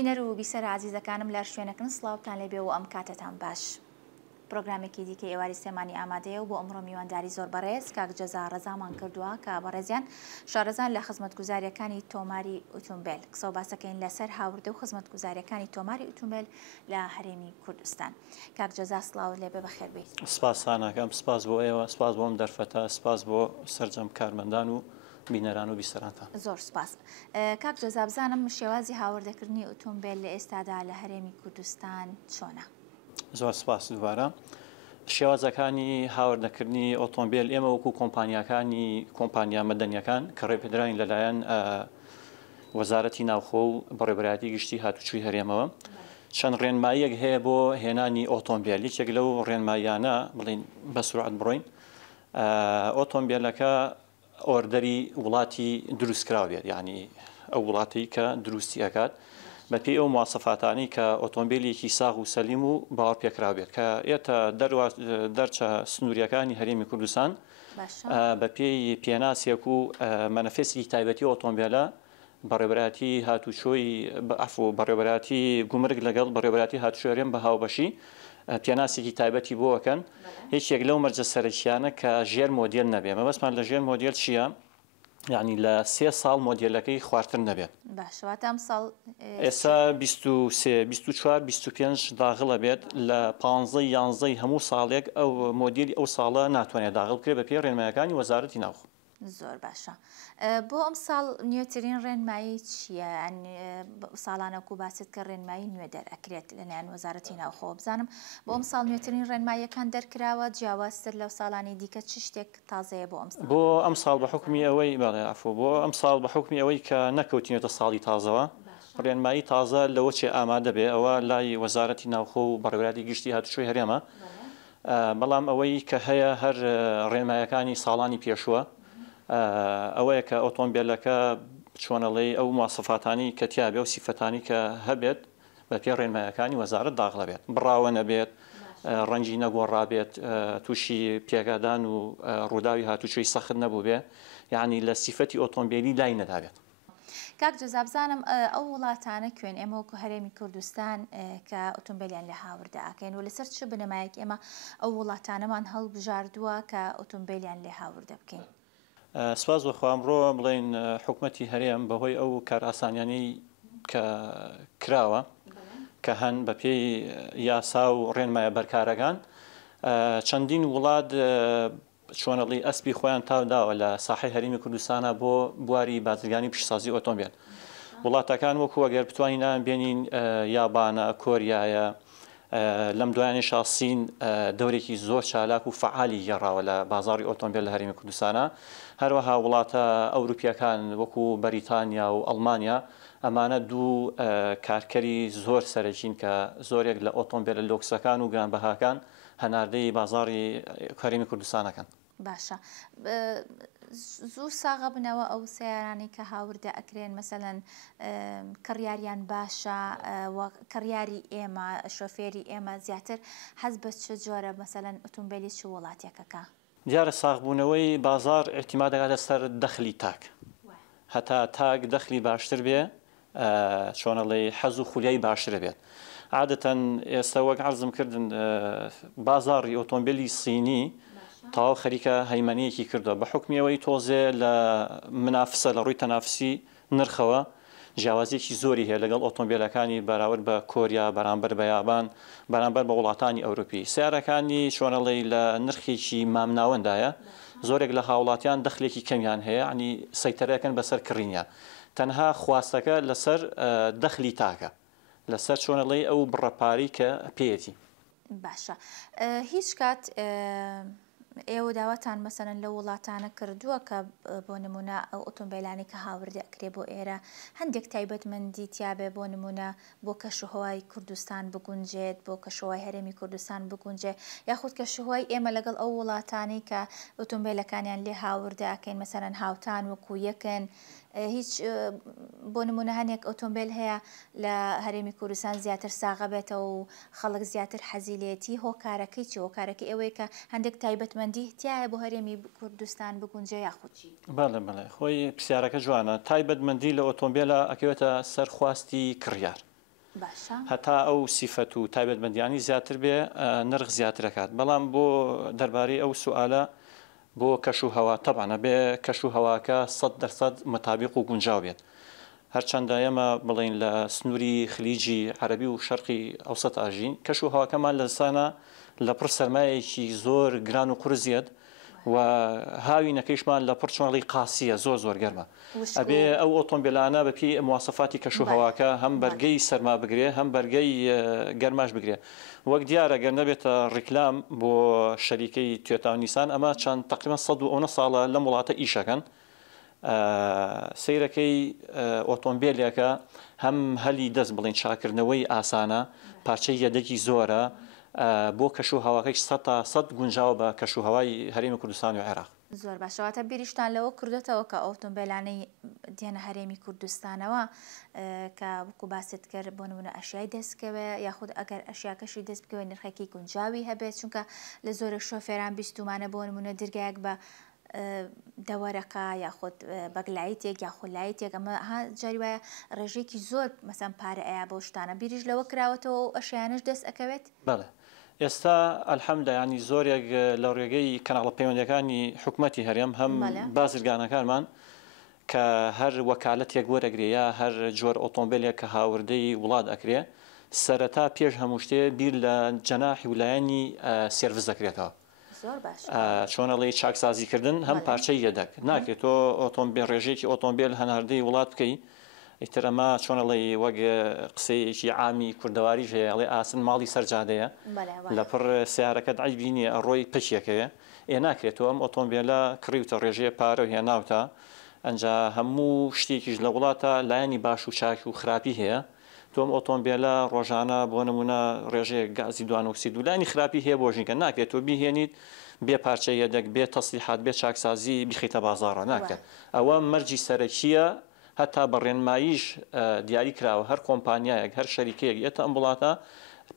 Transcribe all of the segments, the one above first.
بینەر و بیسەر عزیزەکانم لەر شوێنەکەن سڵاوتان لێبێ و ئەم کاتتان باش. پرۆگرامێکی دیکە ئێواری سێمانی ئامادەیە و بۆ ئەمڕۆ میوانداری زۆر بەڕێز کاک جەزا ڕەزامان کردووە کە بەڕێزیان شارەزان لە خزمەتگوزاریەکانی تۆماری ئۆتۆمبیل قسە و باسەکەین لەسەر هاوردە و خزمەتگوزاریەکانی تۆماری ئۆتۆمبیل لە هەرێمی کوردستان. کاک جەزا سڵاو لێبێ بەخێر بێت. سپاسانەکەم، سپاس بۆ ئێوە، سپاس بۆم دەرفەتە، سپاس بۆ سەرجەم کارمەندان و بینەران و بیسەرانتان. زۆر سپاس. کاک جەزا بزانم شێوازی هاوردەکردنی ئۆتۆمبیل لە ئێستادا لە هەرێمی کوردستان چۆنە؟ زۆر سپاس دووبارە. شێوازەکانی هاوردەکردنی ئۆتۆمبیل ئێمە وەکو کۆمپانیا مەدەنیەکان کە ڕێپێدراین لەلایەن وەزارەتی ناوخۆ و بەڕێوەبەرایەتی گشتی هاتوچووی هەرێمەوە چەند ڕێنماییەک هەیە بۆ هێنانی ئۆتۆمبیل. یەکێک لەو ڕێنماییانە بڵین بە سورعەت بڕۆین ئۆتۆمبیلەکە ئۆردەری وڵاتی دروستکراو بێت، یعنی ئەو وڵاتی کە دروستی ئەکات بەپێی ئەو مواسەفاتانی کە ئۆتۆمبیلێکی ساغ و سەلیم و باوەڕ پێکرا بێت کە ئێتە دەرچە سنووریەکانی هەرێمی کوردستان بەپێی پێناسێک و مەنەفێسی تایبەتی ئۆتۆمبیلە بەڕێوەبەرایەتی هاتوچۆی بەڕێوەبەرایەتی گومرگ لەگەڵ بەڕێوەبەرایەتی هاتوچۆی هەرێم بە هاوبەشی پێناسێکی تایبەتی بۆەکەن. هیچێک لەو مەرجە سەرەکیانە کە ژێر مۆدیل نەبێ. مەبەستمان لە ژێر مۆدیل چییە؟ یعنی لە 3 ساڵ مۆدیلەکەی خواردتر نەبێت. باشواتە ئەم ساڵ ئێستا 23-24-25 داغڵە بێت لە 15-11 هەموو ساڵێک ئەو مۆدیلی ئەو ساڵە ناتوانێت داغڵ بکرێت بە پێی ڕێنماییەکانی وەزارەتی ناوخۆ. زۆر باشە. بۆ ئەم ساڵ نوێترین ڕێنمایی چییە؟ ساڵانەکو باست کە ڕێنمایی نوێ دەرئەکرێت لەلایەن وەزارەتی ناوخۆ. بزانم بۆ ئەم ساڵ نوێترین ڕێنماییەکان دەرکراوە جیاوازتر لەو ساڵانی دیکە چ شتێک تازەیە بۆ ئەم ساڵ؟ بۆ ئەم ساڵ بە حکمی ئەوەی بۆ ئەم ساڵ بە حکمی ئەوەی کە نەکەوتینێتە ساڵی تازەوە ڕێنمایی تازە لەوە چێ ئامادە بێ ئەوە لای وەزارەتی ناوخۆ و بەڕێوەبەرایەتی گشتی هاتوچۆی هەرێمە. بەڵام ئەوەی کە هەیە هەر ڕێنماییەکانی ساڵانی پێشووە ئەوەیە کە ئۆتۆمبیلەکە چۆنەڵێی ئەو مواسەفاتانی کە تیابێ و سیفەتانی کە هەبێت بە پێ ڕێنماییەکانی وەزارەت داغڵە بێت، بڕاوە نەبێت، ڕەنگی نەگۆڕابێت، تووشی پێگادان و ڕووداوی هاتوچۆی سەخت نەبوو بێ، یعنی لە سیفەتی ئۆتۆمبیلی لای نەدابێت. کاک جەزا بزانم ئەو وڵاتانە کوێن ئێمە وەکو هەرێمی کوردستان کە ئۆتۆمبیلیان لە هاوردە ئاکەین و لەسەر چ بنەمایەک ئێمە ئەو وڵاتانەمان هەڵبژاردووە کە ئۆتۆمبیلیان لێ هاوردە بکەین؟ سپاس بەخوا ئەمڕۆ بڵێن حکوومەتی هەرێم بەهۆی ئەو کار ئاسانیانەی کە کراوە کە هەن بە پێی یاسا و ڕێنمایە بەرکارەکان چەندین وڵات چۆنەڵی ئەسپی خۆیان تاوداوە لە ساحەی هەرێمی کوردستانە بۆ بواری بازرگانی پیشسازی ئۆتۆمبیل. وڵاتەکان وەکو ئەگەر بتوانین بێنین یابانە، کۆریایە، لەم دوایانیشا سین دەورێکی زۆر چالاک و فعالی گەڕاوە لە بازاڕی ئۆتۆمبیل لە هەرێمی کوردستانە. هەروەها وڵاتە ئەوروپیەکان وەکو بەریتانیا و ئەڵمانیا ئەمانە دوو کارکەری زۆر سەرەکین کە زۆرێک لە ئۆتۆمبیلە لۆکسەکان و گرانبەهاکان هەناردەی بازاڕی هەرێمی کوردستانەکان. باشە. زوو ساغە بنەوە ئەو سیارانی کە هاوردە ئەکرێن مەسەلەن کڕیاریان باشە کڕیاری ئێمە شۆفێری ئێمە زیاتر حەز بە چ جۆرە مەسەلەن ئۆتۆمبیلی چ وڵاتێکەکە؟ دیارە ساغبوونەوەی بازار احتیمال دەکات لەسەر دەخلی تاک، هەتا تاک دەخلی باشتر بێ چۆنەڵێ حەز و خولیای باشتر بێت. عادەتەن ئێستا وەک عەرزم کردن بازاڕی ئۆتۆمبیلی سینی تەواو خەریکە هەیمەنیەکی کردووە بە حکمی ئەوەی تۆزێ لە منافسە لە ڕووی تەنافسی نرخەوە جیاوازیەکی زۆری هەیە لەگەڵ ئۆتۆمبیلەکانی بەراورد بە کۆریا، بەرامبەر بە یابان، بەرامبەر بە وڵاتانی ئەوروپی. سیارەکانی چۆنەڵێی لە نرخێکی مامناوەندایە زۆرێک لە هاوڵاتیان دەخلێکی کەمیان هەیە، عنی سەیتەرەکەن بەسەر کڕینیان. تەنها خواستەکە لەسەر دەخلی تاکە، لەسەر چۆنەڵێی ئەو بڕەپاری کە پێیەتی. باشە. هیچ کات ئێوە داواتان مەسەلەن لە وڵاتانە کردووە کە بۆ نمونە ئەو ئۆتۆمبیلانی کە هاوردە ئەکرێ بۆ ئێرە هەندێک تایبەتمەندی تیابێ بۆ نمونە بۆ کەشوهەوای کوردستان بگونجێت، بۆ کەشوهەوای هەرێمی کوردستان بگونجێ، یاخود کەشوهەوای ئێمە لەگەڵ ئەو وڵاتانی کە ئۆتۆمبیلەکانیان لێ هاوردە ئەکەین مەسەلەن هاوتان وەکو یەکن هیچ بۆ نمونە هەنێک ئۆتۆمبیل هەیە لە هەرێمی کوردستان زیاتر ساغە بێتەوە و خەڵک زیاتر حەزیلێتی هۆکارەکەی چی هۆکارەکەی ئەوەیە کە هەندێک تایبەتمەندی تایە بۆ هەرێمی کوردستان بگونجێ یاخودچی؟ بەڵێ خۆی پرسیارەکە جوانە. تایبەتمەندی لە ئۆتۆمبیلە ئەکەوێتە سەرخواستی کڕیار، هەتا ئەو سیفەت و تایبەتمەندیانی زیاتر بێ نرخ زیاتر دەکات. بەڵام بۆ دەربارەی ئەو سوالە بۆ کەش و هەوا تەبانە بێ کەش و هەواکە 100% متابق و گونجاو بێت. هەرچەندە ئێمە بڵین لە سنووری خلیجی عەرەبی و شەرقی ئەوسەط ئاژین کەش و هەواکەمان لە سانە لە پڕ سەرمایەکی زۆر گران و قورزیەت و هاوینەکەیشمان لە پڕ چۆنڵی قاسیە زۆر گەرمە. ئەبێ ئەو ئۆتۆمبیلانە بەپی مواصفاتی کەش و هەواکە هەم بەرگەی سەرما بگرێ هەم بەرگەی گەرماش بگرێ. وەک دیارە گەر نەبێتە ڕیکلام بۆ شەریکەی توێتا و نیسان ئەمە چەند تقریبا 100 ساڵە لەم وڵاتە ئیشەکەن. سیرەکەی ئۆتۆمبیلێکە هەم هەلی دەست بڵین چاکردنەوەی ئاسانە پارچەی یەدەکی زۆرە بۆ کەش و هەواکەی 100% گونجاو بە کەش و هەوای هەرێمی کوردستان و عێراق. زۆر باشەوەتە بیریشتان لەوە کردێتەوە کە ئۆتۆمبیلانەی دێنە هەرێمی کوردستانەوە کە وەکو باست کرد بۆ نمونە ئەشیای دەستکەوێ یاخود ئەگەر ئەشیاکەشی دەست بکەوێ نرخێکی گونجاوی هەبێت چونکە لە زۆرە شۆفێران بیستمانە بۆ نمونە دەرگایەک بە دەوەرەکە یاخود بەگلایتێک یاخود لایتێک ئەمە جاری وایە ڕێژێکی زۆر مەسەن پارە ئەیە بۆ شتانە بیریش لەوە کراوەتەوە و ئەشیانش دەست ئەەکەوێت؟ بەڵێ ئێستا ئەلحەمدە ینی زۆرێک لە ڕێگەی کەناڵە پەیوەندیەکانی حکوومەتی هەرێم هەم بازرگانەکانمان کە هەر وەکالەتێک وەرەگرێ یا هەر جۆر ئۆتۆمبیلێک کە هاوردەی وڵات ئەکرێ سەرەتا پێش هەموو شتێ بیر لە جەناحی ویلایەنی سێرڤیس دەکرێتەوە. چۆنەڵی چاکسازیکردن هەم پارچەی یەدەک ناکرێت تۆ ئۆتۆمبیل ڕێژێکی ئۆتۆمبیل هەناردەی وڵات بکەی ئیتر ئەمە چۆنەڵی وەک قسەیەکی عامی کوردەواریش هەیە ئەڵێ ئاسن ماڵی سەرجادەیە لە پڕ سیارەکە عیبینی ئەڕۆی پچیەکەوێ ناکرێتەوە ئەم ئۆتۆمبیلە کڕیوتە ڕێژەیە پارە و هێناوتە ئەنجا هەموو شتێکیش لە وڵاتە لایەنی باش و چاک و خراپی هەیە تۆم ئۆتۆمبیلە ڕۆژانە بۆ نمونە ڕێژەیە گازی دوانۆکسید و لایەنی خراپی هەیە بۆژینکە ناکرێت تۆ بیهێنیت بێ پارچە یەدەک بێ تەسلیحات بێ چاکسازی بخیتە بازاڕە ناکرێت. ئەوە مەرجی سەرەکیە هەتا بەڕێنماییش دیاری کراوە هەر کۆمپانیایەک هەر شەریکەیەک ئێتە ئەم وڵاتە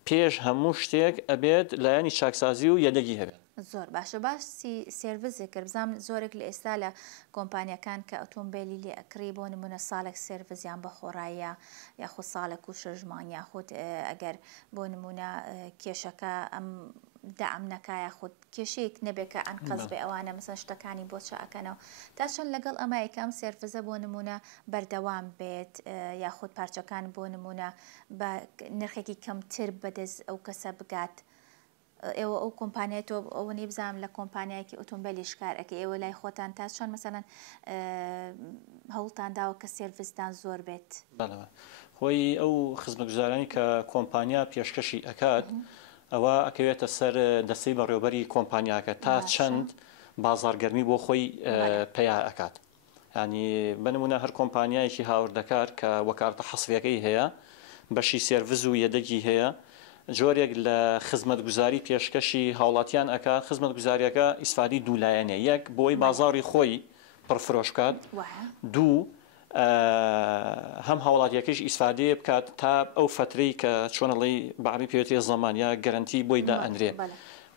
پێش هەموو شتێک ئەبێت لایەنی چاکسازی و یەدەگی هەبێت. زۆر باشە باسی سێرڤیزێک کرد بزانام زۆرێک لە ئێستا لە کۆمپانیەکان کە ئۆتۆمبیلی لێ ئەکری بۆ نمونە ساڵێک سێرڤیزیان بە خۆڕاییە یاخود ساڵێک و شەژمان یاخود ئەگەر بۆ نمونە کێشەکە ئەم دام نەکە یاخود کێشەیەک نەبێت کە ئەنقەز بێ ئەوانە مەسەن شتەکانی بۆ چاکەنەوە تا چەند لەگەڵ ئەمایکەم سێرڤیزە بۆ نمونە بەردەوام بێت یاخود پارچەکان بۆ نمونە بە نرخێکی کەمتر بەدەست ئەو کەسە بگات. ئێوە ئەو کۆمپانیای تۆ ئەوەی بزانام لە کۆمپانیایکی ئۆتۆمبیلی شکارەکە ئێوە لای خۆتان تا چۆن مەسەڵەن هەوڵتان داوە کە سێرڤیسدان زۆر بێت؟ خۆی ئەو خزمەتگوزارانی کە کۆمپانیا پێشکەشی ئەکات ئەوە ئەکەوێتە سەر دەستەی بەڕێوەبەری کۆمپانیاکە تا چەند بازارگەرمی بۆ خۆی پیا ئەکات. ینی بنمونە هەر کۆمپانیایەکی هاوردەکار کە وەکارتە حەسریەکەی هەیە بەشی سێرڤیز و یەدەگی هەیە جۆرێک لە خزمەتگوزاری پێشکەشی هاوڵاتیان ئەکا خزمەتگوزاریەکە ئیسفادی دوولایەنێ یەک بۆی بازاڕی خۆی پڕفرۆش بکات دوو هەم هاوڵاتیەکەش ئیسفادەیە بکات تا ئەو فترەی کە چۆنەڵی بەعەربی پێوتێ زەمانیا گەرانتی بۆی دائەنرێ.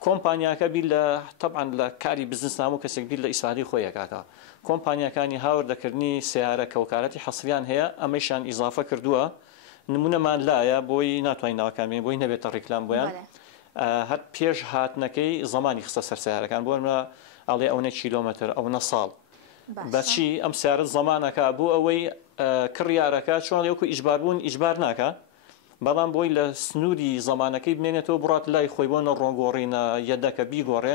کۆمپانیاکە بیر لە تەبعاً لە کاری بزنس نام و کەسێک بیر لە ئیسفادەی خۆی ئەکاتەوە. کۆمپانیەکانی هاوردەکردنی سیارە کە وەکالەتی حەسریان هەیە ئەمەیشان ئیزافە کردووە نمونەمان لایە بۆی ناتوانین ناوەکانبین بۆی نەبێتە ڕیکلام بۆیان هەر پێش هاتنەکەی زمانی خستە سەر سیارەکان بۆ ئەڵێ ئەوە کیلۆمەتر ئەوە ساڵ بەچی ئەم سیارە زمانەکە بۆ ئەوەی کڕیارەکە چۆن لێوکو ئیجبار بوون ئیجبار ناکە بەڵام بۆی لە سنووری زمانەکەی بمێنێتەوە بڕات لای خۆی بۆ نەڕۆنگۆڕینە یەدەکە بیگۆڕێ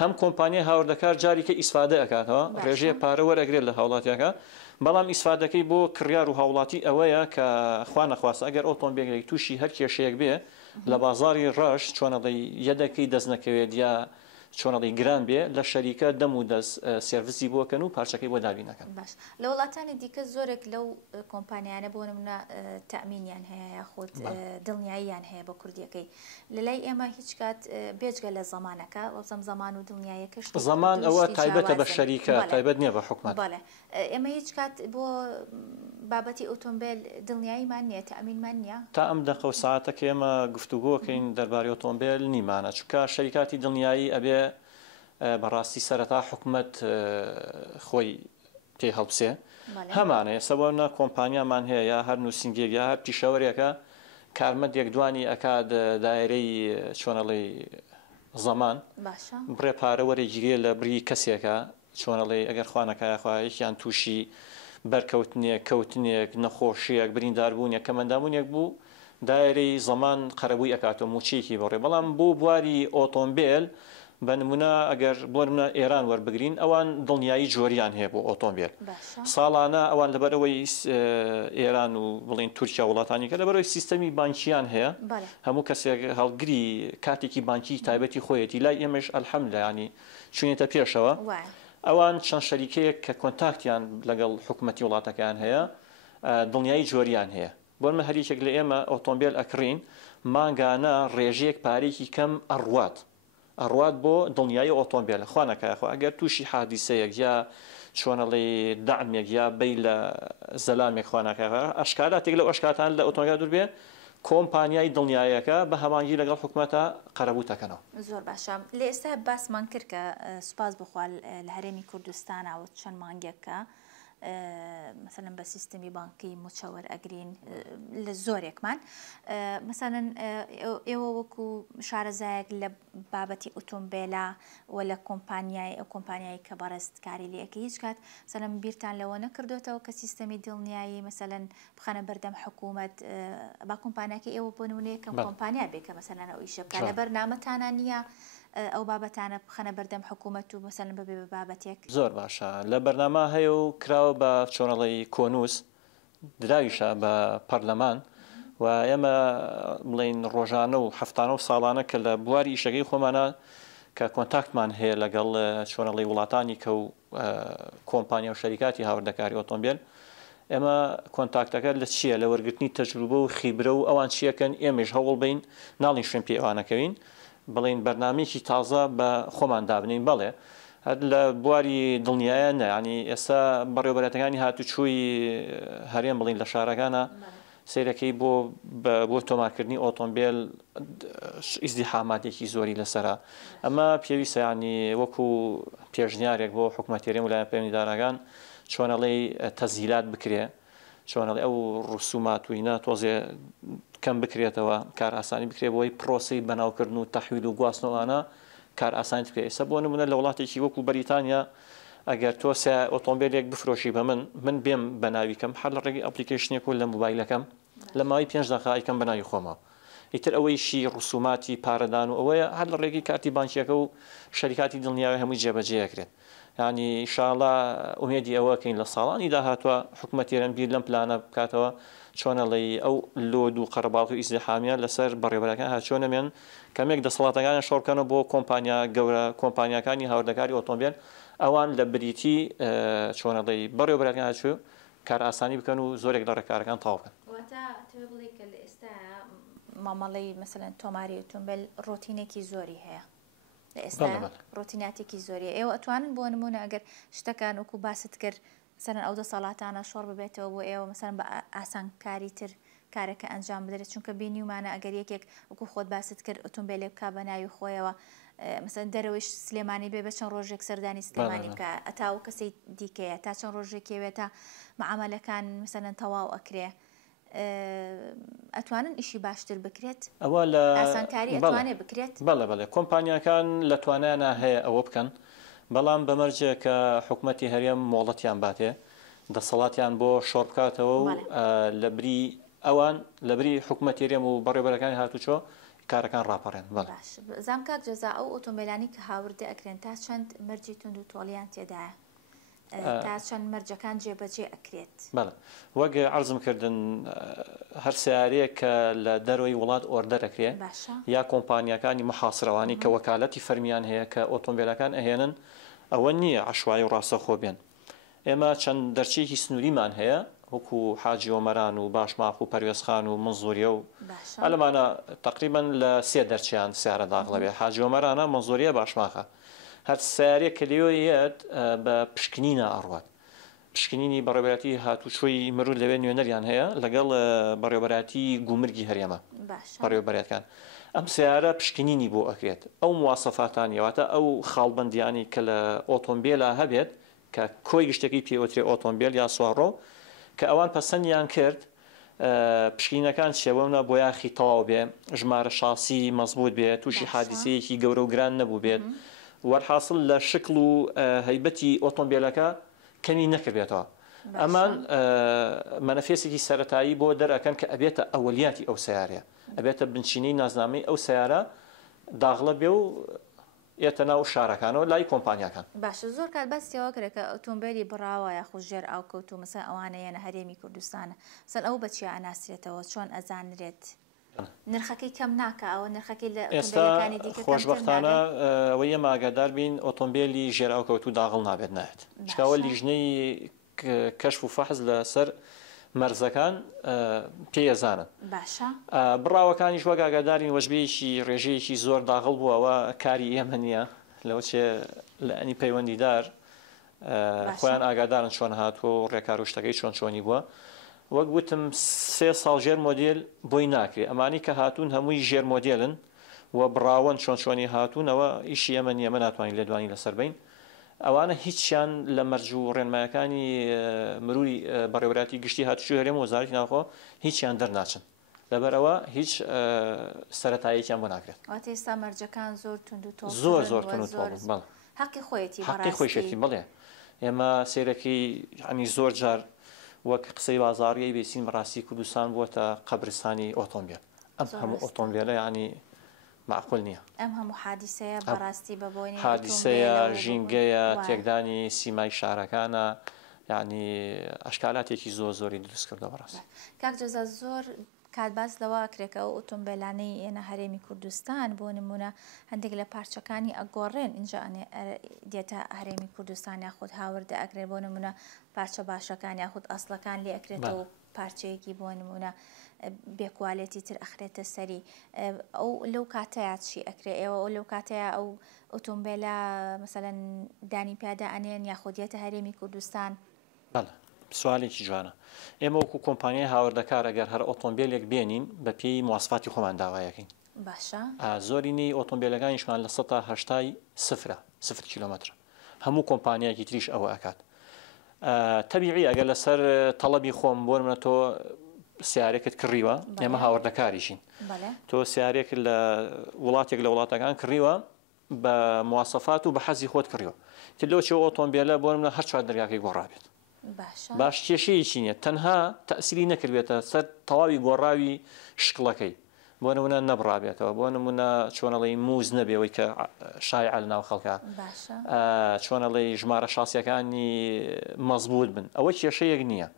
هەم کۆمپانیای هاوردەکار جاریکە ئیسفادە ئەکاتەوە ڕێژەیە پارە وەرەگرێت لە هاوڵاتیەکە بەڵام ئیسفادەکەی بۆ کڕیار و هاوڵاتی ئەوەیە کە خوا نەخواستە ئەگەر ئۆتۆمبیلێک تووشی هەر کێشەیەک بێ لە بازاری ڕەش چۆنەڵی یەدەکەی دەست نەکەوێت یا چۆنەڵی گران بێ لە شەریکە دەم و دەست سێرڤیسی بۆکەن و پارچەکەی بۆ دابینەکەن. باش لە وڵاتانی دیکە زۆرێک لەو کۆمپانیانە بۆ نمونە تەمینیان هەیە یاخود دڵنیاییان هەیە بە کوردیەکەی لە لای ئێمە هیچ کات بێجگە لە زمانەکە وەزەم زمان و دڵنیایەکەش زمان ئەوە تایبەتە بە شەریکە تایبەت نییە بە حکومەت. بەڵێ ئێمە هیچ کات بۆ بابەتی ئۆتۆمبیل دڵنیاییمان نییە تەمینمان نییە تا ئەم دەقە و ساعتەکە ئێمە گفتوگۆکەین دەربارەی ئۆتۆمبیل نیمانە چونکە شەریکاتی دڵنیایی ئەبێ بەڕاستی سەرەتا حکومەت خۆی پێی هەڵبسێ هەمانەیە سەبەوە کۆمپانیامان هەیە یا هەر نووسنگێک یا هەر پیشەوەرێکە کارمەندێک دوانی ئەکات دایرەی چۆنەڵێ زەمان بڕێ پارە وەرەگیرێ لە بری کەسێکە چۆنەڵێ ئەگەر خوانەکەیخوایەکیان تووشی بەرکەوتنێک کەوتنێک نەخۆشیەک برینداربوونێک کەمەندامونێک بوو دایرەی زەمان قەرەبووی ئەکاتەوە موچەیەکی بڕێ بەڵام بۆ بواری ئۆتۆمبیل بە نمونە ئەگەر بۆ نمونە ئێران وەربگرین ئەوان دڵنیایی جۆریان هەیە بۆ ئۆتۆمبیل ساڵانە ئەوان لەبەرەوەی ئێران و بڵین تورکیا وڵاتانی کە لەبەرەوەی سیستەمی بانکیان هەیە هەموو کەسێک هەڵگری کاتێکی بانکی تایبەتی خۆیەتی لای ئێمەش ئەلحەمدولایە ینی چونێتە پێشەوە ئەوان چەند شەریکەیەک کە کۆنتاکتیان لەگەڵ حکوومەتی وڵاتەکان هەیە دڵنیایی جۆریان هەیە بۆ نمە هەریەکێک لە ئێمە ئۆتۆمبیل ئەکڕین مانگانە ڕێژەیەک پارێکی کەم ئەڕوات بۆ دڵنیایی ئۆتۆمبیل خوانەکەیخوا ئەگەر تووشی حادیسەیەک یا چۆنەڵێ دامێک یا بەی لە زەلامێک خوانەکەیخوا ئەشکالاتێک لە ئەشکاتان لە ئۆتۆمبیل دوور بێ کۆمپانیای دڵنیایەکە بە هەمانگی لەگەڵ حکوومەتە قەرەبووتەکەنەوە. زۆر باشە لە ئێستا باسمان کرد کە سوپاس بخوا لە هەرێمی کوردستانەوە چەند مانگێکە مثلا بە سیستەمی بانکی مچەوەر ئەگرین لە زۆرێکمان مثلا ئێوە وەکو شارەزایەک لە بابەتی ئۆتۆمبیلە و لە کۆمپانیایی کە بەڕێستکاری لەکە هیچ کات مثلا بیرتان لەوە نەکردوێتەوە کە سیستەمی دڵنیایی مثلا بخەنە بەردەم حکوومەت با کۆمپانیاکە ئێوە بۆ نمونە یەکەم کۆمپانیا بێکە مثلا ئەو ئیشە بکات لە بەرنامەتانە نییە ئەو بابەتانە بخەنە بەردەم حکوومەت و مەسەلەن بەبێ بە بابەتێک زۆر باشە لە بەرنامە هەیە و کراوە بە چۆنەڵی کۆنووس دراویشە بە پەرلەمان و ئێمە بڵین ڕۆژانە و هەفتانە و ساڵانە کە لە بواری ئیشەکەی خۆمانە کە کۆنتاکتمان هەیە لەگەڵ چۆنەڵی وڵاتانی کە و کۆمپانیا و شەریکاتی هاوردەکاری ئۆتۆمبیل ئێمە کۆنتاکتەکە لە چییە لە وەرگرتنی تەجروبە و خیبرە و ئەوان چیەکەن ئێمەش هەوڵ بین ناڵین شوێن پێ ئەوانەکەوین بڵین بەرنامێکی تازە بە خۆمان دابنین بەڵێ لە بواری دڵنیایە ینی ئێستا بەڕێوەبەرەتەکانی هاتوچووی هەرێم بڵین لە شارەکانە سیرەکەی بۆ تۆمارکردنی ئۆتۆمبیل ئیزدیحاماتێکی زۆری لەسەرە ئەمە پێویستە ینی وەکو پێشنیارێک بۆ حکوومەتێرێ ویلایەتە پەیوەندیدارەکان چۆنەڵی تەزهیلات بکرێ چۆنەڵی ئەو ڕسومات وینە تۆزێ کەم بکرێتەوە کار ئاسانی بکرێت بۆی پرۆسی بەناوکردن و تەحویل و گواستنەوەوانە کار ئاسانی بکرێت ئێستا بۆ نمونە لە وڵاتێکی وەکو بەریتانیا ئەگەر تۆ ئۆتۆمبیلێک بفرۆشی بە من بێم بە ناویکەم هەر لە ڕێگەی ئەپلیکیشنێک و لە موبایلەکەم لە ماوەی 5 دقیقەکەم بە ناوی خۆمەوە ئیتر ئەوەیشی ڕسوماتی پارەدان و ئەوەیە هەر لە ڕێگەی کارتی بانکیەکە و شەریکاتی دڵنیاوی هەمووی جێبەجێەکرێت ینی ئینشاءڵڵا ئومێدی ئەوەکەین لە ساڵانی داهاتوە حکوومەتێرەن بیر لەم پلانە بکاتەوە چۆنەڵی ئەو لۆد و قەرەباڵ و ئیزدیحامیان لەسەر بەڕێوەبەرەکان هاتچۆنەمێن کەمێک دەسەڵاتەکانیان شۆڕکەنەوە بۆ کۆمپانیا گەورە کۆمپانیاکانی هاوردەکاری ئۆتۆمبیل ئەوان لە بریتی چۆنەڵی بەڕێوەبەرەکان هاتچوو کار ئاسانی بکەن و زۆرێک لە ڕێکارەکان تاو بکەن. مامەڵەی مەسەلەن تۆماری ئۆتۆمبیل ڕۆتینێکی زۆری هەیە لە ئێستا ڕۆتیناتێکی زۆری ئێوە ئەتوانن بۆ نمونە ئەگەر شتەکان وەکو باست کرد مثلا ئەو دەسەڵاتانە شۆڕ ببێتەوە بۆ ئێوە مثلا بە ئاسانکاری تر کارێکە ئەنجام بدرێت چونکە بینیومانە ئەگەر یەکێک وەکو خۆت باست کرد ئۆتۆمبیلێ بکا بە ناوی خۆیەوە مثلا دەرەوەی سلێمانی بێ بە چەند ڕۆژێک سەردانی سلێمانی بکە ئەتا و کەسی دیکەیە تا چەند ڕۆژێکێوێتە معاملەکان مثلا تەواو ئەکرێ ئەتوانن ئیشی باشتر بکرێت ئەوە لە ئاسانکاری ئەتوانێت بکرێت بەڵێ کۆمپانیەکان لە توانیانە هەیە ئەوە بکەن بەڵام بەمەرجێ کە حکوومەتی هەرێم مۆڵەتیان باتێ دەسەڵاتیان بۆ شۆڕ بکاتەوە و لە بری ئەوان لە بری حکوومەتێرێم و بەڕێوەبەرەکانی هاتوچۆ کارەکان ڕاپەڕێن زام کاک جەزا ئەو ئۆتۆمبیلانی کە هاوردە ئەکرێن تا چەند مەرجی تونند و تۆڵیان تێدایە تا چەند مەرجەکان جێبەجێ ئەکرێت بەڵێ وەک عەرزم کردن هەر سیارەیە کە لە دەرەوەی وڵات ئۆردەر ئەکرێ یا کۆمپانیەکانی محاسرەوانی کە وەکالەتی فەرمیان هەیە کە ئۆتۆمبیلەکان ئەهێنن ئەوە نییە عەشوایی و ڕاستەخۆ بێن ئێمە چەند دەرچەیەکی سنووریمان هەیە وەکو حاجی ئۆمەران و باشماخ و پەروێزخان و منزوریە و ئەلەمانە تقریبا لە 3 دەرچیان سیارە داغڵەبێ حاجی ئۆمەرانە منزوریە باشماخە هەر سیارێک کە لێوەیەت بە پشکنینە ئەڕوات پشکنینی بەڕێوەبەراتی هاتوچۆی مرور لەوێ نوێنەریان هەیە لەگەڵ بەڕێوەبەراتی گومرگی هەرێمە بەڕێوەبەرەتەکان ئەم سیارە پشکنینی بۆ ئەکرێت ئەو مواسەفاتانیەواتە ئەو خاڵبەندیانی کە لە ئۆتۆمبیلە هەبێت کە کۆی گشتەکەی پێوەترێ ئۆتۆمبیل یا سوارڕۆ کە ئەوان پەسەندیان کرد پشکینەکان شێوەمە بۆ یاخی تەواو بێ ژمارە شاسی مەزبوط بێت تووشی حادیسەیەکی گەورە و گران نەبوو بێت وەرحاصل لە شکل و هەیبەتی ئۆتۆمبیلەکە کەمی نەکردێتەوە ئەمان مەنەفێسێکی سەرەتایی بۆ دەرەکەن کە ئەبێتە ئەوەلیاتی ئەو سیارەیە ئەبێتە بنچینەی نازنامەی ئەو سیارە داغڵە بێ و ئێتە ناو شارەکانەوە لای کۆمپانیاکان باشە زۆر کات بەستەوە کرێکە ئۆتۆمبیلی بڕاوە یاخود ژێر ئاو کەوت و مەسە ئەوانە یەنە هەرێمی کوردستانە سەر ئەو بەچیا ئەناسرێتەوە چۆن ئەزانرێت نرخەکەی کەم ناکە ئەوە نرخەکەی لە ئۆتۆمبیلەکانی دیکە خۆشبەختانە ئەوەی ئەماگادار بین ئۆتۆمبیلی ژێر ئاو کەوت و داغڵ نابێت نایێت چکاوە لیژنەی کەشف و فەحز لەسەر مەرزەکان پێیەزانن باشە بڕاوەکانی شوەک ئاگادارین وەژبەیەکی ڕێژەیەکی زۆر داغڵ بووەوە کاری ئێمە نییە لەوە چێ لە ئەنی پەیوەندیدار خۆیان ئاگادارن چۆن هاتووە و ڕێکار و شتەکەی چۆن چۆنی بووە وەک وتم 3 ساڵ ژێر مۆدیل بۆی ناکرێت ئەمانی کە هاتوون هەمووی ژێر مۆدیلن و بڕاوەن چۆن چۆنی هاتوونەوە ئیشی ئەمە نیە ئەمە ناتوانین لێدوانی لەسەر بین ئەوانە هیچیان لە مەرج و ڕێنمایەکانی مروری بەڕێوەتی گشتی هاتوچوو هەرێم وەزارەتی ناوخۆ هیچیان دەرناچن لەبەرەوە هیچ سەرەتاییەکیان بۆ ناکرێت ئێستا مەرجەکان زۆر تونند و تۆڵ زۆر زۆر تونند و تۆڵن بەڵێ حەقی خۆیەتی حەقی خۆشێتی بڵێ ئێمە سیرەکەی ینی زۆر جار وەک قسەی بازاڕیەی بێسین بەڕاستی کوردستان بووەتە قەبرستانی ئۆتۆمبیل ئەم هەموو ئۆتۆمبیلە ینی معقول نییە ئەم هەموو حادیسەیە بەڕاستی بەبوونی حادیسەیە ژینگەیە تێکدانی سیمای شارەکانە یعنی ئەشکالاتێکی زۆر زۆری دروست کردەوە بەڕاستی کاک جەزا زۆر کات باس لەوە کرێکە ئەو ئۆتۆمبیلانەی ئێنە هەرێمی کوردستان بۆ نمونە هەندێک لە پارچەکانی ئەگۆڕێن اینجا دێتە هەرێمی کوردستان یاخود هاوردە ئەگرێت بۆ نمونە پارچە باشەکان یاخود ئەسڵەکان لێ ئەکرێتەوە پارچەیەکی بۆ نمونە بێکوالێتی تر ئەخرێتە سەری ئەو لەو کاتەیە چی ئەکرێ ئێوە ئەو لەو کاتەیە ئەو ئۆتۆمبیلە مەسەلەن دانی پیادا ئەنێن یاخودێتە هەرێمی کوردستان سوالێکی جوانە ئێمە وەکو کۆمپانیای هاوردەکار ئەگەر هەر ئۆتۆمبیلێک بێنین بە پێی مواسفاتی خۆمان داوایەکەین باشە زۆرینی ئۆتۆمبیلەکانیشمان لە 180 0 کیلومتر هەموو کۆمپانیایکی تریش ئەوە ئەکات تەبیعی ئەگەر لەسەر تەڵەبی خۆم بۆ منە تۆ سیارێکت کڕیوە ئێمە هاوردەکاریشین تۆ سیارێک لە وڵاتێک لە وڵاتەکان کڕیوە بە مواسفات و بە حەزی خۆت کڕیوە لەو چێ ئۆتۆمبیلە بۆ منە هەر چوار دەرگاکەی گۆڕابێت باش کێشەیەکی نیە تەنها تەسیری نەکردێتە سەر تەواوی گۆڕاوی شکڵەکەی بۆ نمونە نەبڕابێتەوە بۆ نمونە چۆنەڵی موز نەبێەوەی کە شایع لە ناو خەڵکە چۆنەڵی ژمارە شاسیەکانی مەزبوط بن ئەوە کێشەیەک نییە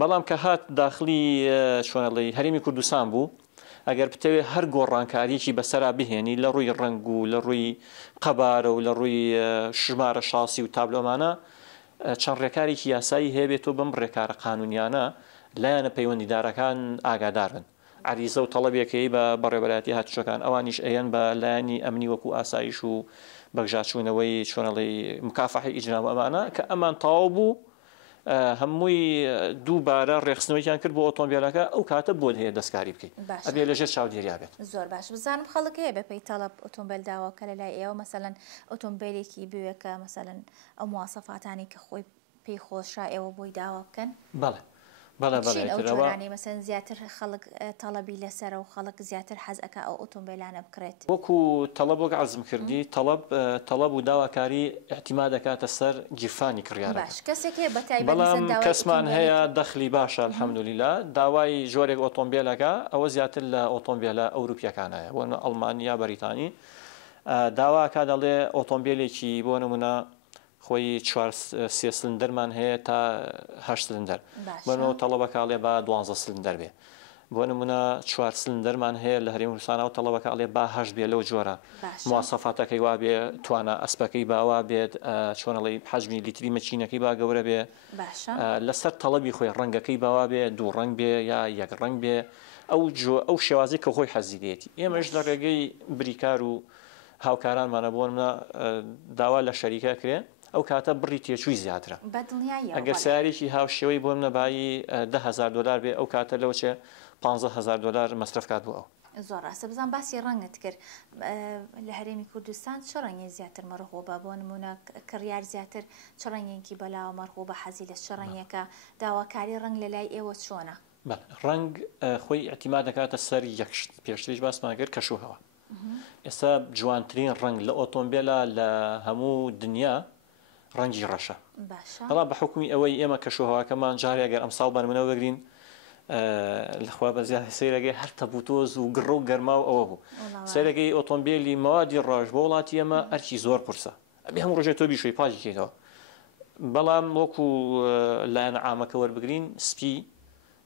بەڵام کە هات داخلی چۆنەڵی هەرێمی کوردستان بوو ئەگەر بتەوێت هەر گۆڕانکاریەکی بەسەرا بهێنی لە ڕووی ڕنگ و لە ڕووی قەبارە و لە ڕووی ژمارە شاسی و تابلۆمانە چەند ڕێکارێکی یاسایی هەیە بێت تۆ بەم ڕێکارە قانونیانە لایەنە پەیوەندیدارەکان ئاگادار بن عریزە و تەڵەبێکەکەی بە بەڕێوەبەتی هاتوچەکان ئەوانیش ئەیەن بە لایەنی ئەمنی وەکو ئاسایش و بەگژاچوونەوەی چۆنەڵی مکافحی ئیجرام ئەمانە کە ئەمان تەواو بوو هەمووی دووبارە ڕێخستنەوەیان کرد بۆ ئۆتۆمبیلەکە ئەو کاتە بۆ هەیە دەستکاری بکەیت ئەبێ لەژێر چاودێریا بێت زۆر باش بزانم خەڵکەیە بەپی تەڵەب ئۆتۆمبیل داواکە لە لای ئێوە مەسەلەن ئۆتۆمبیلێکی بوێکە مەسەلەن ئەو مواسەفاتانی کە خۆی پێی خۆشە ئێوە بۆی داوا بکەن بەڵێ مەسەن زیاتر خەڵک تەڵەبی لەسەر و خەڵک زیاتر حەزەکە ئەو ئۆتۆمبیلانە بکرێت وەکو تەڵەب وەک عەزم کردی تەڵەب و داواکاری احتیما دەکاتە سەر گیرفانی کڕیارە باش کەسێکێ بەتایبەت بەڵام کەسمان هەیە دەخلی باشە الحەمدولیلا داوای جۆرێک ئۆتۆمبیلەکە ئەوە زیاتر لە ئۆتۆمبیلە ئەوروپیەکانەیە بۆ ئەڵمانیا بەریتانی داواکە دەڵێ ئۆتۆمبیلێکی بۆ نمونە خۆی 3 سلندەرمان هەیە تا 8 سلندەر بۆنەوە تەڵەبەکڵێ بە 12 سلندەر بێ بۆ نمونە 4 سلندەرمان هەیە لە هەرێمی کوردستانەوە تەڵەبەکڵێ با 8 بێ لەو جۆرە مواسەفاتەکەی وا بێ توانە ئەسپەکەی باوا بێت چۆنەڵی حەجمی لیتری مەچینەکەی با گەورە بێ لەسەر تەڵەبی خۆی ڕەنگەکەی باوا بێ دوو ڕنگ بێ یا یەک ڕنگ بێ ئەو شێوازی کە خۆی حەزیدێتی ئێمەش لە ڕێگەی بریکار و هاوکارانمانە بۆ منە داوا لە شەریکە کرێ ئەو کاتە بڕی تێچووی زیاترە ئەگەر سیارێکی هاوشێوەی بۆ منەبایی $10,000 بێ ئەو کاتە لەوە چێ $15,000 مەصرف کات بوو ئەو زۆر ڕاستە بزان باسی ڕەنگت کرد لە هەرێمی کوردستان چ ڕەنگی زیاتر مەرغوبە بۆ نمونە کڕیار زیاتر چ ڕەنگێکی بەلاوە مەرغوبە حەزی لە چ ڕەنگێکە داواکاری ڕەنگ لە لای ئێوە چۆنە ڕنگ خۆی اعتیماد دەکاتە سەر یەکشت پێشتریش باسمان کرد کەشوهەوە ئێستا جوانترین ڕنگ لە ئۆتۆمبیلە لە هەموو دنیا ڕەنگی ڕەشە بەڵام بە حکومی ئەوەی ئێمە کەشوهەواکەمان جارێک ئەگەر ئەمساڵ بەرمنەوە بگرین لەخوا بەزیاد سەیرەگەی هەر تەبوتۆز و گڕە و گەرما و ئەوە بوو سەیرەگەی ئۆتۆمبیلی مەوادی ڕۆژ بۆ وڵاتی ئێمە ئەرکی زۆر قورسە ئەبێ هەموو ڕۆژێت تۆ بیشوی پاژی کەیتەوە بەڵام وەکو لایەن عامەکە وەربگرین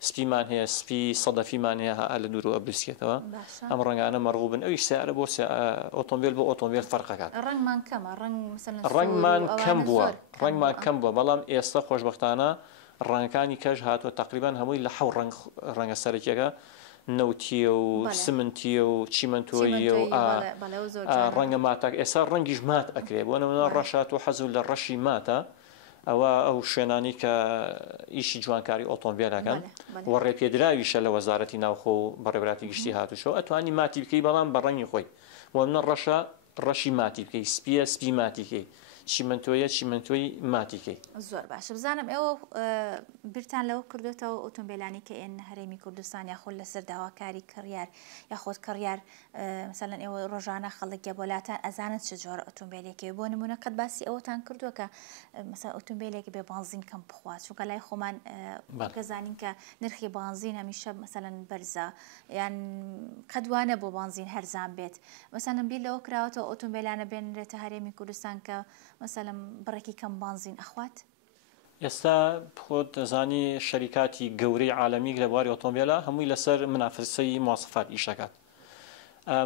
سپیمان هەیە سپی سەدەفیمان هەیە لە دوورەوە ئەبرسکێتەوە ئەم ڕەنگانە مەڕغوبن ئەویش سیارە بۆ ئۆتۆمبیل بۆ ئۆتۆمبیل فەرقەکات ڕەنگمان کەم بووە بەڵام ئێستا خۆشبەختانە ڕەنگەکانی کەش هاتووە تقریبان هەمووی لە حەو ڕەنگە سەرەکیەکە نەوتیە و سمنتیە و چیمەنتۆیە و ڕەنگە ماتاک ئێستا ڕەنگیش مات ئەکرێ بۆ نمونە ڕەشات و حەزوو لە ڕەشی ماتە ئەوە ئەو شوێنانی کە ئیشی جوانکاری ئۆتۆمبیلەکەن وەڕێ پێدراویشە لە وەزارەتی ناوخۆ و بەڕێبراتی گشتی هاتوشەوە ئەتوانی ماتی بکەی بەڵام بە ڕەنگی خۆی وە منە ڕەشی ماتی بکەی سپیە سپی ماتیکەی چیمەنتۆی ماتیکەی زۆر باشە بزانم ئێوە برتان لەوە کردوێتەوە ئۆتۆمبیلانی کە ئێن هەرێمی کوردستان یاخۆ لەسەر داواکاری کڕیار یاخۆت کڕیار مثلەن ئێوە ڕۆژانە خەڵک وڵاتان ئەزانن چ جۆرە ئۆتۆمبیلێکی بۆ نمونە قەت باسی ئەوەتان کردووە کە مثلا ئۆتۆمبیلێکی بێ بانزین کەم بخوات چونکە لای خۆمان گەزانین کە نرخی بانزین هەمیشە مثلەن بەرزە یان قەدوانە بۆ بانزین هەرزان بێت مثلەن بیر لەوە کراوەتەوە ئۆتۆمبیلانە بێنرێتە هەرێمی کوردستان کە مثلا بڕێکی کەم بانزین ئەخوات ئێستا خۆت دەزانی شەریکاتی گەورەی عالەمی لە بواری ئۆتۆمبیلە هەمووی لەسەر منافسەی مواصفات ئیشەکات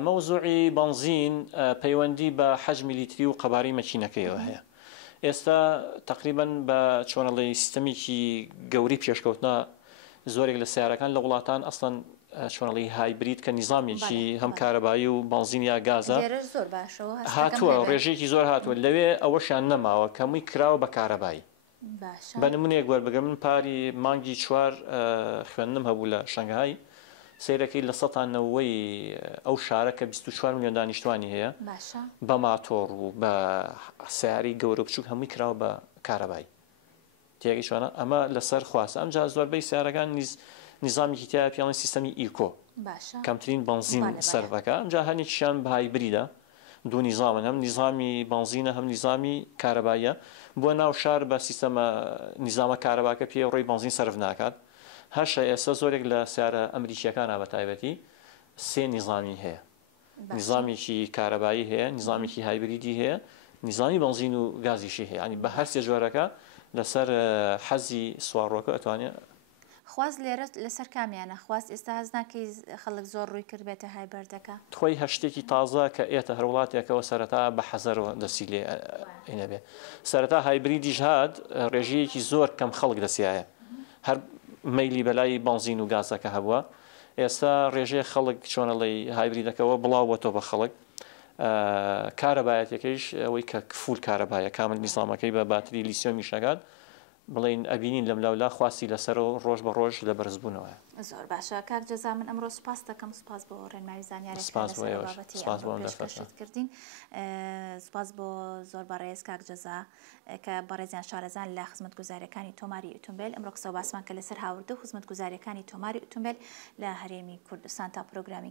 مەوزوعی بانزین پەیوەندی بە حەجمی لیتری و قەباری مەکینەکەیەوە هەیە ئێستا تقریبا بە چۆنەڵی سیستەمێکی گەوری پێشکەوتنە زۆرێک لە سیارەکان لە وڵاتان ئەسڵەن چۆنەڵی هایبرید کە نیزامێکی هەم کارەبایی و بانزین یا گازە هاتووە ڕێژەیەکی زۆر هاتووە لەوێ ئەوەشیان نەماوە کەمووی کراوە بە کارەبایی بە نمونەیەک وەربگرم من پاری مانگی 4 خوێندنم هەبوو لە شەنگهای سیرەکەی لە سەتانەوەی ئەو شارە کە 24 میلیۆن دانیشتوانی هەیە بە ماتۆڕ و بە سیاری گەورە بچووک هەمووی کراوە بە کارەبایی تێگەی چۆنە ئەمە لەسەر خواستە ئەمجا زۆربەی سیارەکان نظامێکی تیا پێڵێن سیستەمی ئیکۆ کەمترین بنزین سەرفەکە ئەمجا هەرێکیشیان بە هایبریدە دوو نیزامن هەم نیزامی بنزینە هەم نیزامی کارەباییە بۆ ناو شار بە سیستەمە نیزامە کارەباکە پێ ڕێی بنزین سەرف ناکات هەرشە ئێستا زۆرێک لە سیارە ئەمریکیەکانە بە تایبەتی سێ نیزامی هەیە نیزامێکی کارەبایی هەیە نیزامێکی هایبریدی هەیە نیزامی بنزین و گازیشی هەیە ینی بە هەر سێ جۆرەکە لەسەر حەزی سوارڕۆکە ئەتوانێت خواست لێرە لەسەر کامیانە خواست ئێستا هەز ناکەی خەڵک زۆر ڕووی کردبێتە هایبەردەکە خۆی هەشتێکی تازە کە ئێتە هەر وڵاتێکەوە سەرەتا بە حەزەرەوە دەسی لێ ئینەبێ سەرەتا هایبریدیش هات ڕێژەیەکی زۆر کەم خەڵک دەسیایە هەر مەیلی بەلای بنزین و گازەکە هەبووە ئێستا ڕێژەیە خەڵک چۆنەڵی هایبریدەکەەوە بڵاوەتەوە بە خەڵک کارەبایەتەکەیش ئەوەی کە فول کارەبایە کامل نیزامەکەی بە باتری لیسیۆمی شەکات بڵین ئەبینین لەم لاولا خواستی لەسەر و ڕۆژ بە ڕۆژ لە بەرزبوونەوە زۆر باشە کاک جەزا من ئەمڕۆ سوپاس دەکەم سوپاس بۆ ڕێنماوی زانیاریت کردین سوپاس بۆ زۆر بەڕێز کاک جەزا کە بەڕێزیان شارەزان لە خزمەتگوزاریەکانی تۆماری ئۆتۆمبیل ئەمڕۆ قسە و باسمان کە لەسەر هاوردە و خزمەتگوزاریەکانی تۆماری ئۆتۆمبیل لە هەرێمی کوردستان تا پرۆگرامی